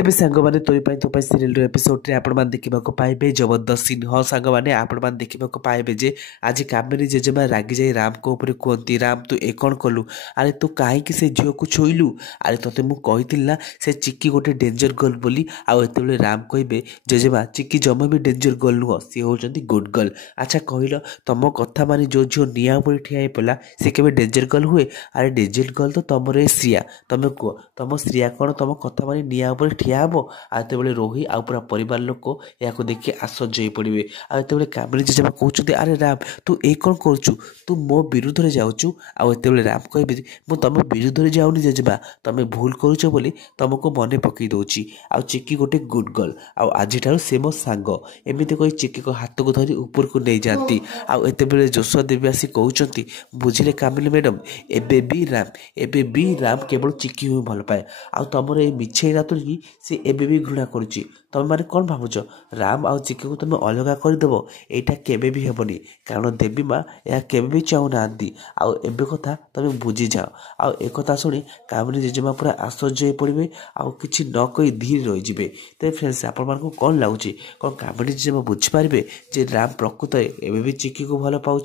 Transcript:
तेज सांग मैंने तो सीरियल एपिसोड रे आपण मैंने देखा पाइबे जबरदस्त सीन। हाँ सांग मैंने आपण मैंने देखा पाइबे जे आज कामिनी जेजेमा रागी जाई राम को ऊपर कहती राम तू ए कौन कलु अरे तू कहीं से झील को छुईलु अरे तोते मुझे ना से चिक्की गोटे डेंजर गर्ल बोली आते राम कहे जेजेमा चिक्की जमा भी डेंजर गर्ल नुह सी होती गुड गर्ल। अच्छा कहल तुम कथा मानी जो झील निआ उपर ठिया पड़ा सी के डेंजर गर्ल हुए अरे डेंजर गर्ल तो तुम ए श्रिया तुम कह तुम श्रिया कौन तुम कथा मानी निआ उपर ठिया हम आते रोही आ पूरा परिवार लोक या देखिए आश्चर्य हो पड़े आते कामिनी जेजेमा कहते अरे राम तू ए कौन करुचु तू मो विरुद्ध में जाऊँ आते राम कहे मुझे तुम विरुद्ध में जाऊनी जेजेमा तुम भूल करुच बोली तुमको मन पकई दूची आ चिक्की गोटे गुड गर्ल आज से मो सांग एमती कही चिक्की को हाथ को धरी ऊपर को नहीं जाती आते जोशुआ देवी आसी कहते बुझिले कामिनी मैडम एबे भी राम केवल चिक्की ही भल पाए आ तुम ये मिछे ना तुल सी एबे भी घृणा करुच्ची तुम मैंने कौन भावुच राम आ चिक्की को तुम अलग करदेव यहाँ केबे भी हेबनी कारण देवी माँ यह केबे भी चाहूना आबे कथा तुम बुझी जाओ आ एक कथा शुणी कामिनी जेजेमा पूरा आश्चर्य हो पड़े आउ कि न कही धीरे रही तेज फ्रेंड्स आपण कौन लगुच कौन कामिनी जेजेमा बुझीपारे जे राम प्रकृत एवं भी चिक्की को भल पाऊँ।